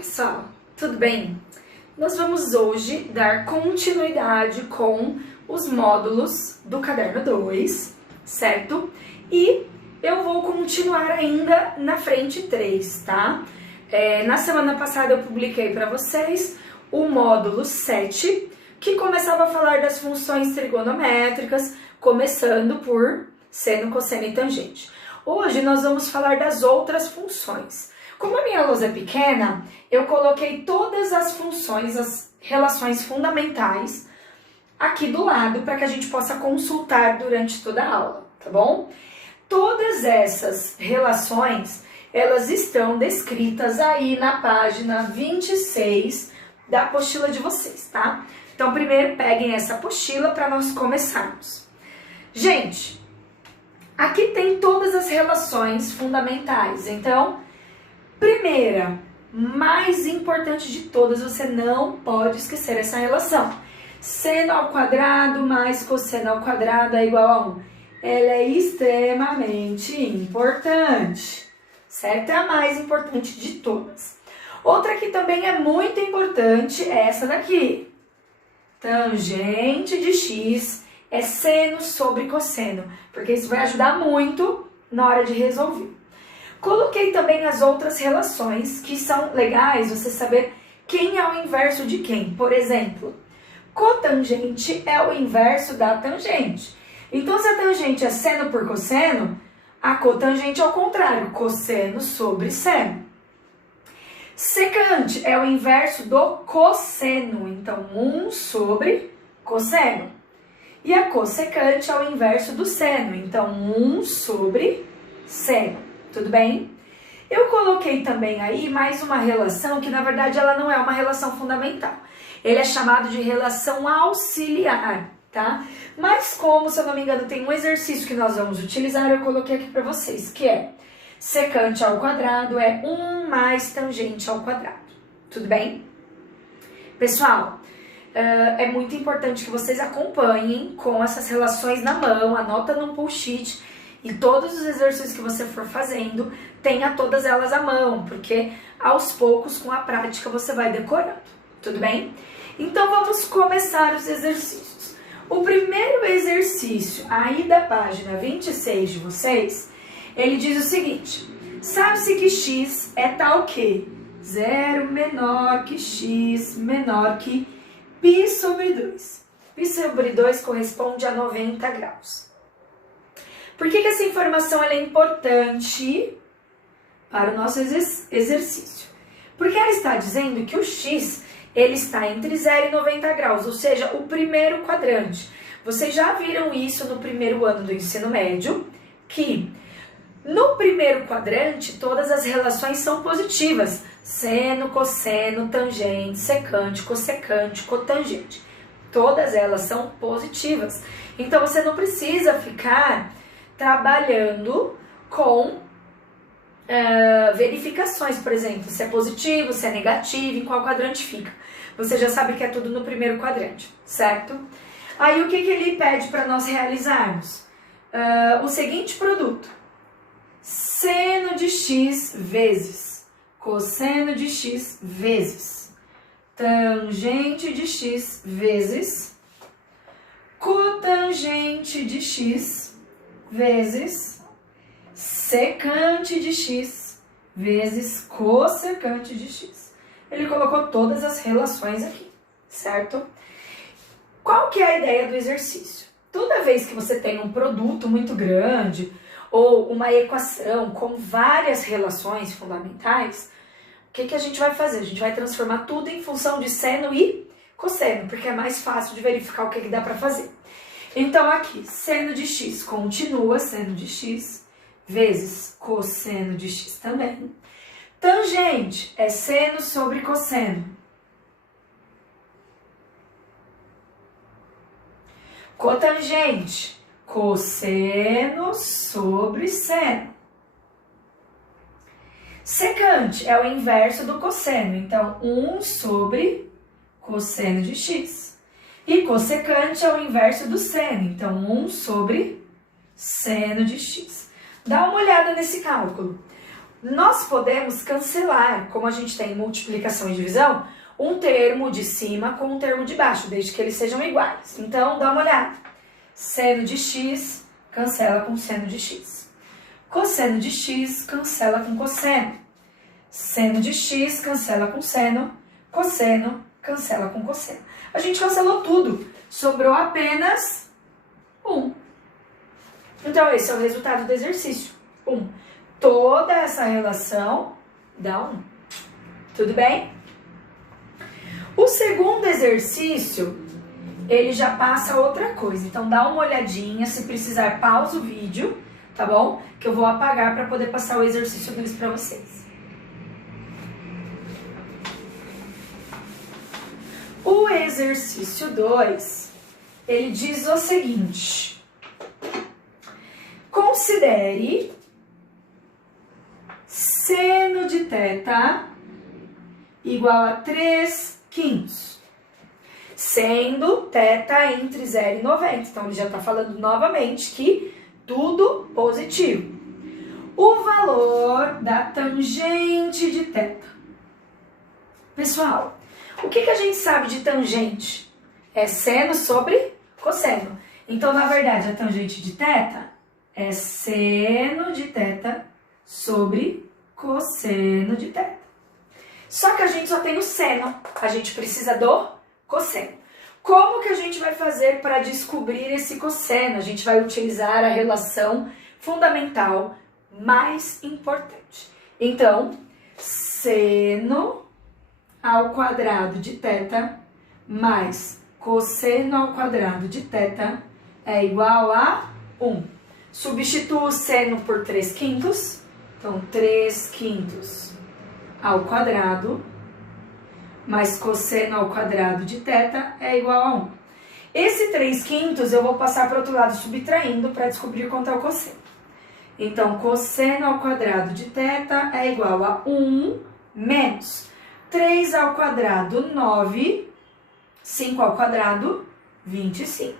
pessoal, tudo bem? Nós vamos hoje dar continuidade com os módulos do caderno 2, certo? E eu vou continuar ainda na frente 3, tá? Na semana passada eu publiquei para vocês o módulo 7, que começava a falar das funções trigonométricas, começando por seno, cosseno e tangente. Hoje nós vamos falar das outras funções. Como a minha lousa é pequena, eu coloquei todas as funções, as relações fundamentais aqui do lado para que a gente possa consultar durante toda a aula, tá bom? Todas essas relações, elas estão descritas aí na página 26 da apostila de vocês, tá? Então, primeiro peguem essa apostila para nós começarmos. Gente, aqui tem todas as relações fundamentais, então, primeira, mais importante de todas, você não pode esquecer essa relação. Seno ao quadrado mais cosseno ao quadrado é igual a 1. Ela é extremamente importante, certo? É a mais importante de todas. Outra que também é muito importante é essa daqui. Tangente de x é seno sobre cosseno, porque isso vai ajudar muito na hora de resolver. Coloquei também as outras relações que são legais você saber quem é o inverso de quem. Por exemplo, cotangente é o inverso da tangente. Então, se a tangente é seno por cosseno, a cotangente é o contrário, cosseno sobre seno. Secante é o inverso do cosseno, então 1 sobre cosseno. E a cossecante é o inverso do seno, então 1 sobre seno. Tudo bem? Eu coloquei também aí mais uma relação que, na verdade, ela não é uma relação fundamental. Ele é chamado de relação auxiliar, tá? Mas como, se eu não me engano, tem um exercício que nós vamos utilizar, eu coloquei aqui para vocês, que é secante ao quadrado é 1 mais tangente ao quadrado. Tudo bem? Pessoal, é muito importante que vocês acompanhem com essas relações na mão, anota num post-it, e todos os exercícios que você for fazendo, tenha todas elas à mão, porque aos poucos, com a prática, você vai decorando, tudo bem? Então, vamos começar os exercícios. O primeiro exercício, aí da página 26 de vocês, ele diz o seguinte: sabe-se que x é tal que 0 menor que x menor que π sobre 2. Π sobre 2 corresponde a 90 graus. Por que essa informação ela é importante para o nosso exercício? Porque ela está dizendo que o x ele está entre 0 e 90 graus, ou seja, o primeiro quadrante. Vocês já viram isso no primeiro ano do ensino médio, que no primeiro quadrante todas as relações são positivas. Seno, cosseno, tangente, secante, cossecante, cotangente. Todas elas são positivas. Então você não precisa ficar trabalhando com verificações, por exemplo, se é positivo, se é negativo, em qual quadrante fica. Você já sabe que é tudo no primeiro quadrante, certo? Aí o que ele pede para nós realizarmos? O seguinte produto: seno de x vezes cosseno de x vezes tangente de x vezes cotangente de x vezes secante de x vezes cossecante de x. Ele colocou todas as relações aqui, certo? Qual que é a ideia do exercício? Toda vez que você tem um produto muito grande ou uma equação com várias relações fundamentais, o que a gente vai fazer? A gente vai transformar tudo em função de seno e cosseno, porque é mais fácil de verificar o que dá para fazer. Então, aqui, seno de x continua seno de x vezes cosseno de x também. Tangente é seno sobre cosseno. Cotangente, cosseno sobre seno. Secante é o inverso do cosseno, então 1 sobre cosseno de x. E cossecante é o inverso do seno, então 1 sobre seno de x. Dá uma olhada nesse cálculo. Nós podemos cancelar, como a gente tem multiplicação e divisão, um termo de cima com um termo de baixo, desde que eles sejam iguais. Então, dá uma olhada. Seno de x cancela com seno de x. Cosseno de x cancela com cosseno. Seno de x cancela com seno. Cosseno cancela com cosseno. A gente cancelou tudo. Sobrou apenas 1. Então, esse é o resultado do exercício. 1. Toda essa relação dá 1. Tudo bem? O segundo exercício, ele já passa outra coisa. Então, dá uma olhadinha. Se precisar, pausa o vídeo, tá bom? Que eu vou apagar para poder passar o exercício 2 para vocês. O exercício 2, ele diz o seguinte. Considere seno de θ igual a 3/5, sendo θ entre 0 e 90. Então, ele já está falando novamente que tudo positivo. O valor da tangente de θ. Pessoal, o que a gente sabe de tangente? É seno sobre cosseno. Então, na verdade, a tangente de θ é seno de θ sobre cosseno de θ. Só que a gente só tem o seno, a gente precisa do cosseno. Como que a gente vai fazer para descobrir esse cosseno? A gente vai utilizar a relação fundamental mais importante. Então, seno ao quadrado de θ mais cosseno ao quadrado de θ é igual a 1. Substituo o seno por 3/5. Então, 3/5 ao quadrado mais cosseno ao quadrado de θ é igual a 1. Esse 3/5 eu vou passar para o outro lado subtraindo para descobrir quanto é o cosseno. Então, cosseno ao quadrado de θ é igual a 1 menos 3 ao quadrado, 9, 5 ao quadrado, 25.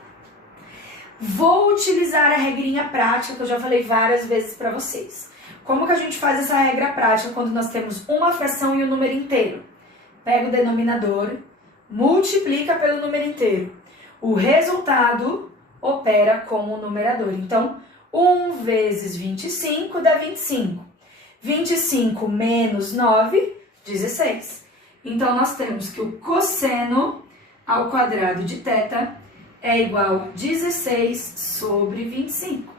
Vou utilizar a regrinha prática que eu já falei várias vezes para vocês. Como que a gente faz essa regra prática quando nós temos uma fração e um número inteiro? Pega o denominador, multiplica pelo número inteiro. O resultado opera com o numerador. Então, 1 vezes 25 dá 25. 25 menos 9, 16. Então, nós temos que o cosseno ao quadrado de θ é igual a 16 sobre 25.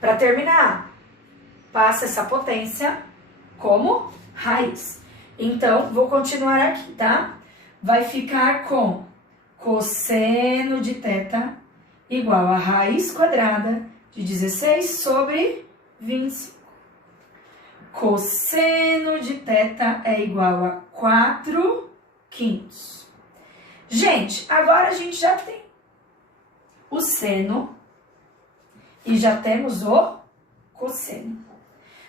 Para terminar, passa essa potência como raiz. Então, vou continuar aqui, tá? Vai ficar com cosseno de θ igual a raiz quadrada de 16 sobre 25. Cosseno de θ é igual a 4/5. Gente, agora a gente já tem o seno e já temos o cosseno.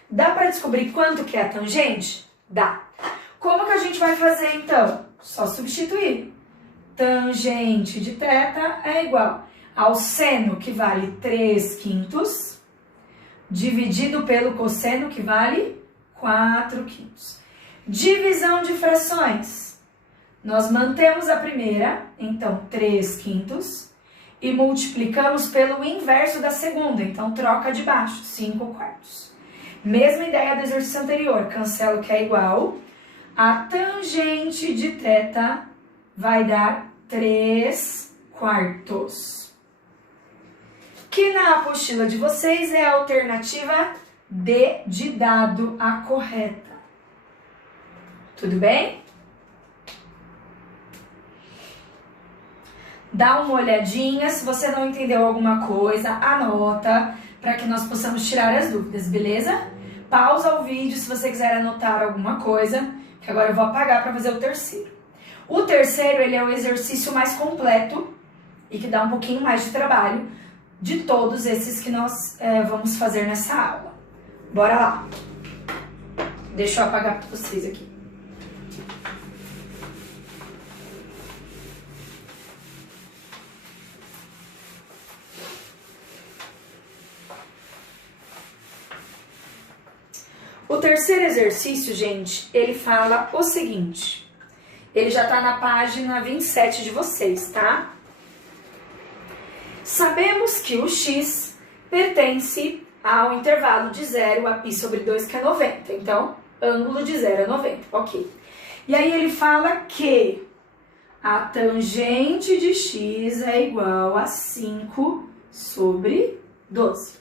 Dá para descobrir quanto que é a tangente? Dá. Como que a gente vai fazer então? Só substituir. Tangente de θ é igual ao seno, que vale 3/5, dividido pelo cosseno, que vale 4/5. Divisão de frações. Nós mantemos a primeira, então 3/5, e multiplicamos pelo inverso da segunda, então troca de baixo, 5/4. Mesma ideia do exercício anterior, cancela o que é igual. A tangente de θ vai dar 3/4. Que na apostila de vocês é a alternativa D de dado, a correta. Tudo bem? Dá uma olhadinha, se você não entendeu alguma coisa, anota para que nós possamos tirar as dúvidas, beleza? Pausa o vídeo se você quiser anotar alguma coisa, que agora eu vou apagar para fazer o terceiro. O terceiro, ele é o exercício mais completo e que dá um pouquinho mais de trabalho de todos esses que nós vamos fazer nessa aula. Bora lá! Deixa eu apagar para vocês aqui. O terceiro exercício, gente, ele fala o seguinte. Ele já tá na página 27 de vocês, tá? Sabemos que o x pertence ao intervalo de 0 a π sobre 2, que é 90. Então, ângulo de 0 a 90, ok. E aí ele fala que a tangente de x é igual a 5 sobre 12.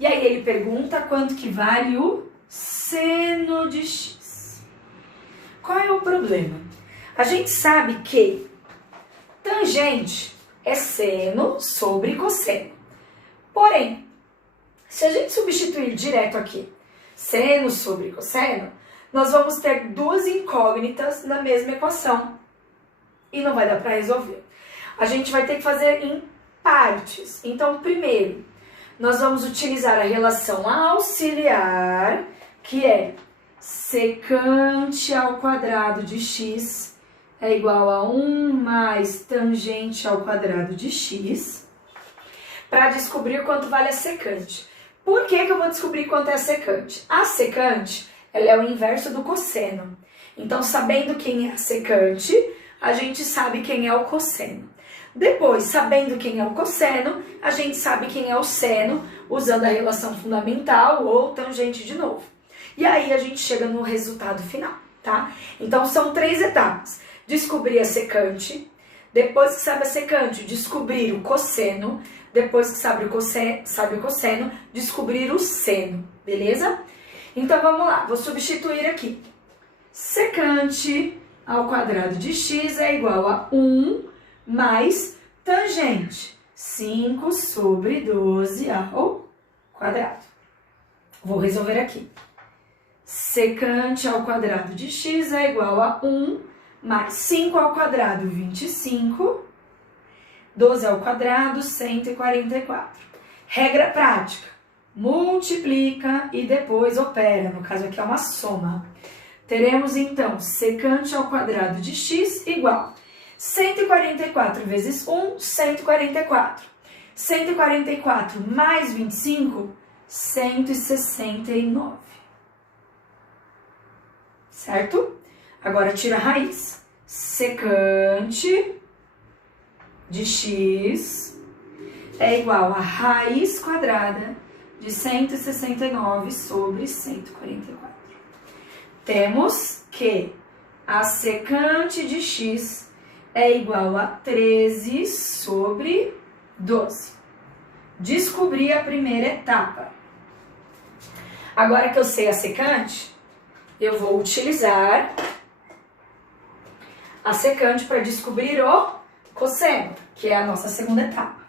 E aí ele pergunta quanto que vale o seno de x. Qual é o problema? A gente sabe que tangente é seno sobre cosseno. Porém, se a gente substituir direto aqui seno sobre cosseno, nós vamos ter duas incógnitas na mesma equação. E não vai dar para resolver. A gente vai ter que fazer em partes. Então, primeiro, nós vamos utilizar a relação auxiliar, que é secante ao quadrado de x é igual a 1 mais tangente ao quadrado de x, para descobrir quanto vale a secante. Por que eu vou descobrir quanto é a secante? A secante, ela é o inverso do cosseno. Então, sabendo quem é a secante, a gente sabe quem é o cosseno. Depois, sabendo quem é o cosseno, a gente sabe quem é o seno, usando a relação fundamental ou tangente de novo. E aí, a gente chega no resultado final, tá? Então, são 3 etapas. Descobrir a secante, depois que sabe a secante, descobrir o cosseno, depois que sabe o cosseno, descobrir o seno, beleza? Então, vamos lá, vou substituir aqui. Secante ao quadrado de x é igual a 1 mais tangente, 5 sobre 12 ao quadrado. Vou resolver aqui. Secante ao quadrado de x é igual a 1 mais 5 ao quadrado, 25, 12 ao quadrado, 144. Regra prática, multiplica e depois opera, no caso aqui é uma soma. Teremos então secante ao quadrado de x igual 144 vezes 1, 144. 144 mais 25, 169. Certo? Agora tira a raiz. Secante de x é igual a raiz quadrada de 169 sobre 144. Temos que a secante de x é igual a 13 sobre 12. Descobri a primeira etapa. Agora que eu sei a secante, eu vou utilizar a secante para descobrir o cosseno, que é a nossa segunda etapa.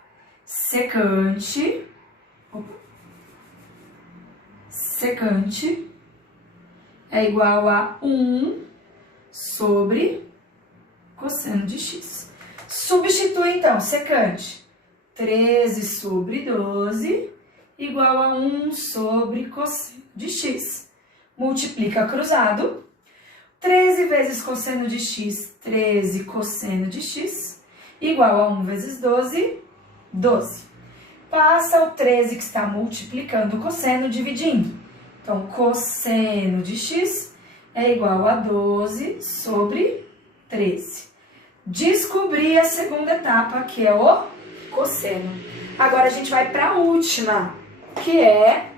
Secante é igual a 1 sobre cosseno de x. Substitui então, secante, 13 sobre 12, igual a 1 sobre cosseno de x. Multiplica cruzado. 13 vezes cosseno de x, 13 cosseno de x, igual a 1 vezes 12, 12. Passa o 13 que está multiplicando o cosseno, dividindo. Então, cosseno de x é igual a 12 sobre 13. Descobri a segunda etapa, que é o cosseno. Agora, a gente vai para a última, que é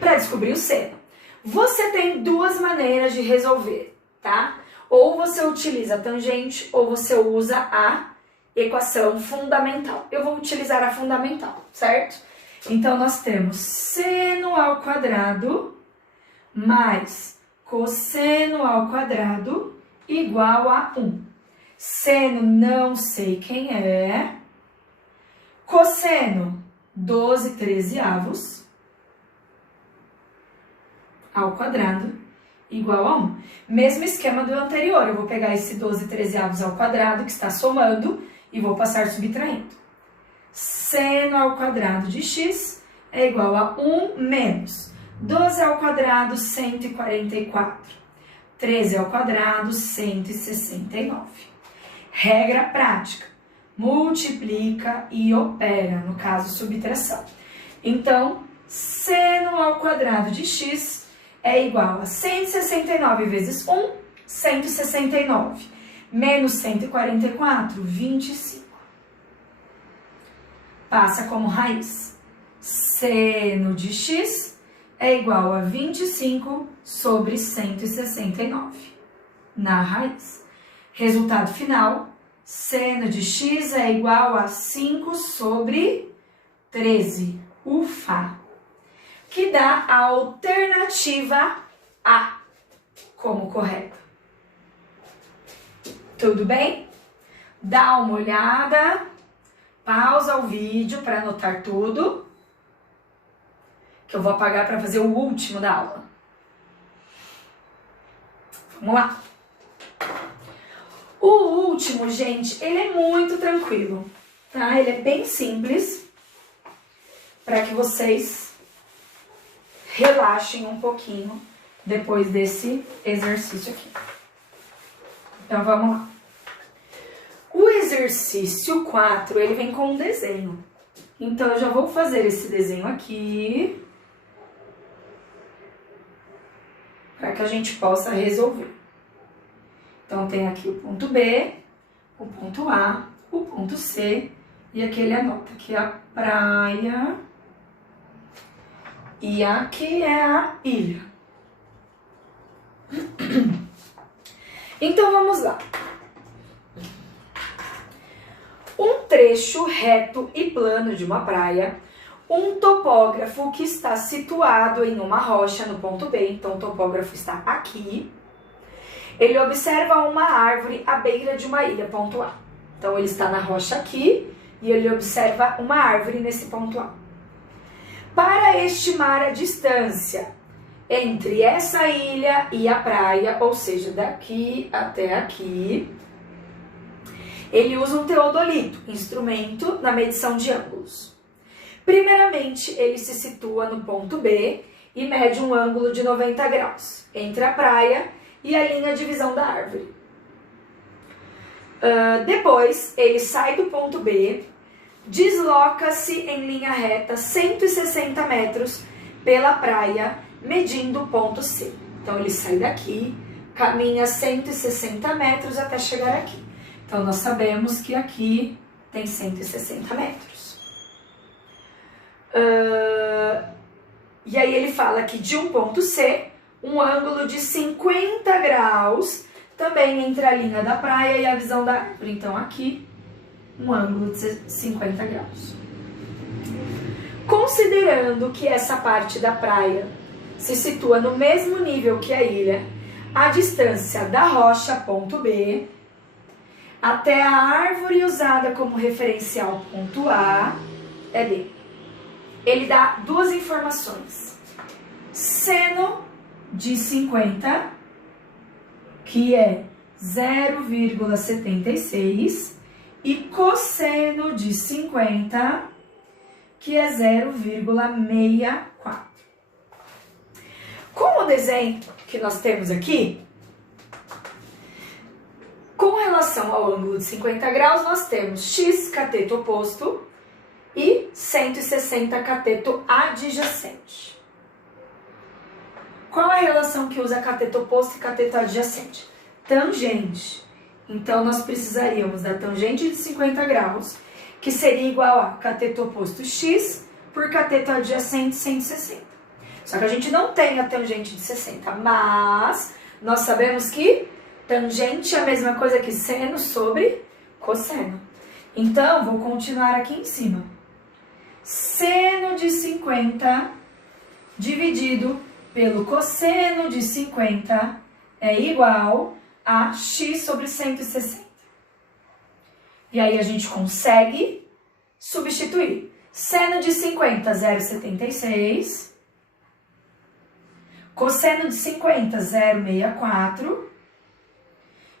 para descobrir o seno. Você tem duas maneiras de resolver, tá? Ou você utiliza a tangente, ou você usa a equação fundamental. Eu vou utilizar a fundamental, certo? Então, nós temos seno ao quadrado mais cosseno ao quadrado igual a 1. Seno, não sei quem é. Cosseno, 12/13 ao quadrado igual a 1. Mesmo esquema do anterior, eu vou pegar esse 12/13 ao quadrado, que está somando, e vou passar subtraindo. Seno ao quadrado de x é igual a 1 menos 12 ao quadrado, 144. 13 ao quadrado, 169. Regra prática. Multiplica e opera, no caso, subtração. Então, seno ao quadrado de x é igual a 169 vezes 1, 169, menos 144, 25. Passa como raiz. Seno de x é igual a 25 sobre 169, na raiz. Resultado final, seno de x é igual a 5 sobre 13, ufa, que dá a alternativa A como correta. Tudo bem? Dá uma olhada, pausa o vídeo para anotar tudo, que eu vou apagar para fazer o último da aula. Vamos lá. O último, gente, ele é muito tranquilo, tá? Ele é bem simples, para que vocês relaxem um pouquinho depois desse exercício aqui. Então, vamos lá. O exercício 4, ele vem com um desenho. Então, eu já vou fazer esse desenho aqui, para que a gente possa resolver. Então, tem aqui o ponto B, o ponto A, o ponto C, e aqui ele anota que é a praia e aqui é a ilha. Então, vamos lá. Um trecho reto e plano de uma praia, um topógrafo que está situado em uma rocha no ponto B, então o topógrafo está aqui. Ele observa uma árvore à beira de uma ilha, ponto A. Então, ele está na rocha aqui e ele observa uma árvore nesse ponto A. Para estimar a distância entre essa ilha e a praia, ou seja, daqui até aqui, ele usa um teodolito, instrumento na medição de ângulos. Primeiramente, ele se situa no ponto B e mede um ângulo de 90 graus entre a praia e a linha de visão da árvore. Depois, ele sai do ponto B, desloca-se em linha reta 160 metros pela praia, medindo o ponto C. Então, ele sai daqui, caminha 160 metros até chegar aqui. Então, nós sabemos que aqui tem 160 metros. E aí, ele fala que de um ponto C, um ângulo de 50 graus, também entre a linha da praia e a visão da árvore. Então, aqui, um ângulo de 50 graus. Considerando que essa parte da praia se situa no mesmo nível que a ilha, a distância da rocha, ponto B, até a árvore usada como referencial, ponto A, é D. Ele dá duas informações. Seno de 50, que é 0,76, e cosseno de 50, que é 0,64. Com o desenho que nós temos aqui, com relação ao ângulo de 50 graus, nós temos x cateto oposto e 160 cateto adjacente. Qual a relação que usa cateto oposto e cateto adjacente? Tangente. Então, nós precisaríamos da tangente de 50 graus, que seria igual a cateto oposto x por cateto adjacente 160. Só que a gente não tem a tangente de 60, mas nós sabemos que tangente é a mesma coisa que seno sobre cosseno. Então, vou continuar aqui em cima. Seno de 50 dividido pelo cosseno de 50 é igual a x sobre 160. E aí a gente consegue substituir. Seno de 50, 0,76. Cosseno de 50, 0,64.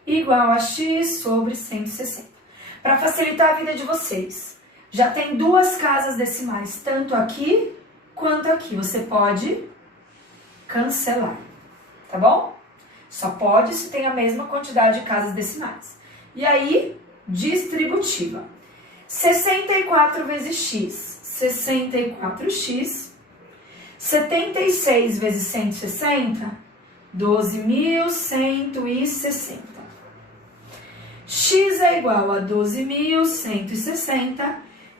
Igual a x sobre 160. Para facilitar a vida de vocês, já tem duas casas decimais, tanto aqui quanto aqui. Você pode cancelar, tá bom? Só pode se tem a mesma quantidade de casas decimais. E aí, distributiva. 64 vezes x, 64x, 76 vezes 160, 12.160. X é igual a 12.160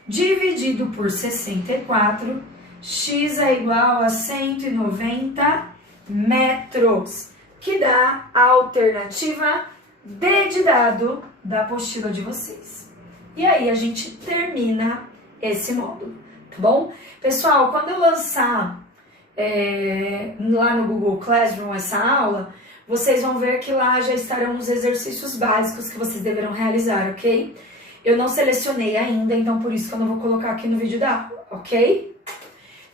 dividido por 64. X é igual a 190 metros, que dá a alternativa D de dado da apostila de vocês. E aí a gente termina esse módulo, tá bom? Pessoal, quando eu lançar lá no Google Classroom essa aula, vocês vão ver que lá já estarão os exercícios básicos que vocês deverão realizar, ok? Eu não selecionei ainda, então por isso que eu não vou colocar aqui no vídeo da aula, ok?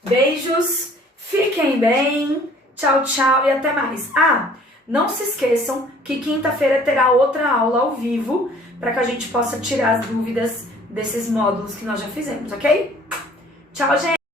Beijos, fiquem bem, tchau, tchau e até mais. Ah, não se esqueçam que quinta-feira terá outra aula ao vivo para que a gente possa tirar as dúvidas desses módulos que nós já fizemos, ok? Tchau, gente!